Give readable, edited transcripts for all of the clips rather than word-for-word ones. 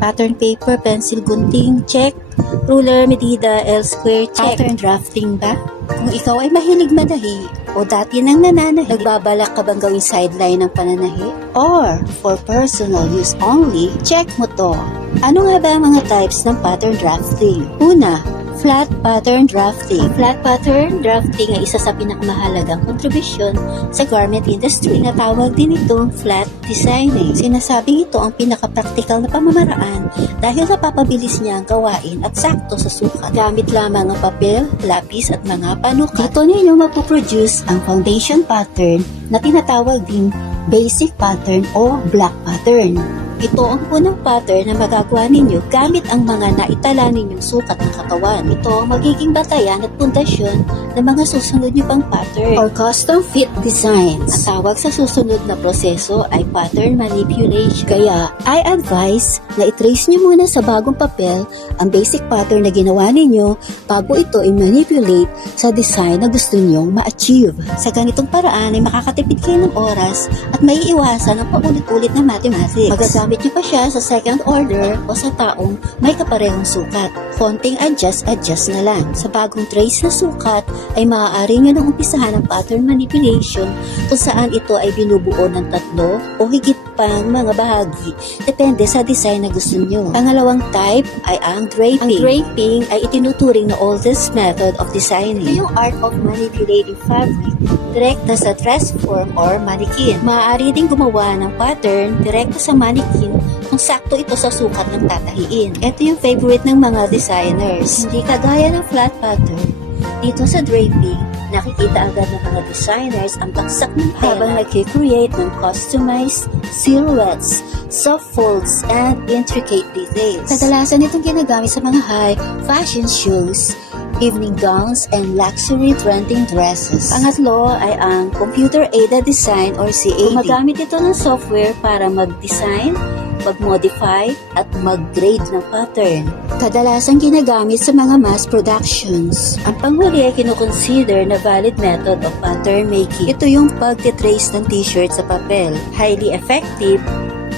Pattern paper, pencil, gunting, check. Ruler, medida, L-square, check. Pattern drafting ba? Kung ikaw ay mahilig manahi o dati nang nananahi, nagbabalak ka bang gawing sideline ng pananahi? Or for personal use only, check mo to. Ano nga ba ang mga types ng pattern drafting? Una, flat pattern drafting. Flat pattern drafting ay isa sa pinakamahalagang kontribusyon sa garment industry. Natawag din itong flat designing. Sinasabing ito ang pinaka-practical na pamamaraan dahil napapabilis niya ang gawain at sakto sa sukat. Gamit lamang ang papel, lapis at mga panukat. Dito ninyo mapuproduce ang foundation pattern na tinatawag din basic pattern o block pattern. Ito ang unang pattern na magagawa ninyo gamit ang mga naitala ninyong sukat ng katawan. Ito ang magiging batayan at pundasyon ng mga susunod nyo pang pattern or custom fit designs. Ang tawag sa susunod na proseso ay pattern manipulation. Kaya, I advise na i-trace nyo muna sa bagong papel ang basic pattern na ginawa ninyo bago ito i-manipulate sa design na gusto nyong ma-achieve. Sa ganitong paraan ay makakatipid kayo ng oras at maiiwasan ang paulit-ulit na mathematics. Magagamit nyo pa siya sa second order o sa taong may kaparehong sukat. Konting adjust na lang. Sa bagong trace na sukat ay maaari nyo nang umpisahan ang pattern manipulation kung saan ito ay binubuo ng 3 o higit pang mga bahagi. Depende sa design na gusto nyo. Pangalawang type ay ang draping. Ang draping ay itinuturing na oldest method of designing. Ito yung art of manipulating fabric direkta sa dress form or mannequin. Maaari ding gumawa ng pattern direkta sa mannequin kung sakto ito sa sukat ng tatahiin. Ito yung favorite ng mga designers. Hindi kagaya ng flat pattern. Dito sa draping, nakikita agad ng mga designers ang bagsak ng tela habang nag-create ng customized silhouettes, soft folds, and intricate details. Kadalasan itong ginagamit sa mga high fashion shows, evening gowns, and luxury trending dresses. Pangatlo ay ang computer-aided design or CAD. Gumagamit ito ng software para mag-design, mag-modify, at mag-grade ng pattern. Kadalasan ginagamit sa mga mass productions. Ang panghuli ay kinukonsider na valid method of pattern making. Ito yung pag-trace ng t-shirt sa papel. Highly effective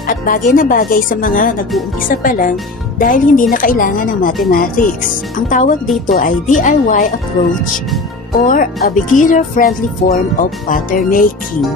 at bagay na bagay sa mga nag-uumpisa pa lang dahil hindi na kailangan ng mathematics. Ang tawag dito ay DIY approach or a beginner-friendly form of pattern making.